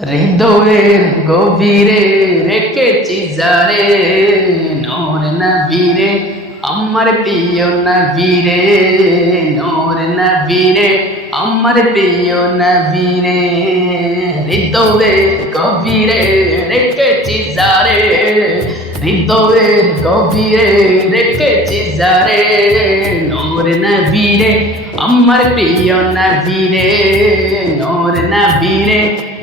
হৃদয়ের গভীরে রেখেছি যারে, নোর নবীরে, আমার প্রিয় নবীরে, নোর নবীরে, আমার প্রিয় নবীরে। হৃদয়ের গভীরে রেখেছি যারে হৃদয়ের গভীরে রেখেছি যারে, নোর নবীরে, আমার প্রিয় নবীরে, নোর নবীরে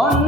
언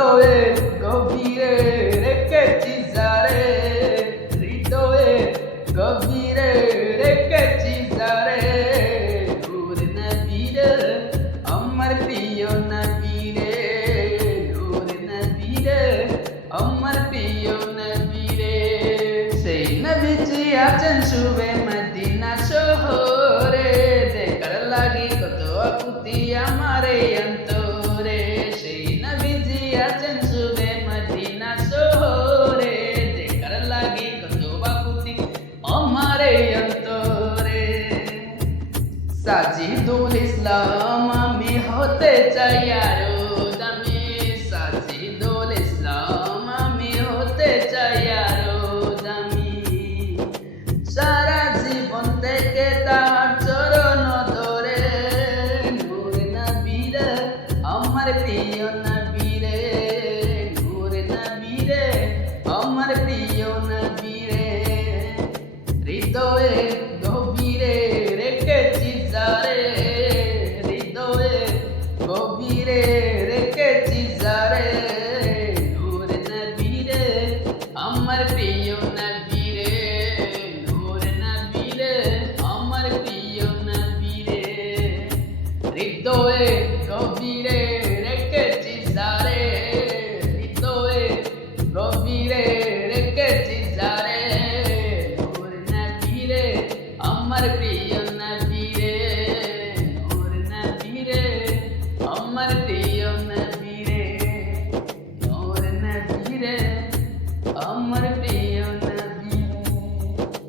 হৃদয়ে গভীরে রেখেছি যারে হৃদয়ে গভীরে রেখেছি যারে নূর নবীরে আমার প্রিয় নবীরে নূর নবীরে আমার প্রিয় নবীরে সেই নবীজি আছেন শুভে মদিনা শহরে দেখার লাগি কত আকুতি আমারে অন্তরে সাজিদুল ইসলাম আমি হতে চাই আরও।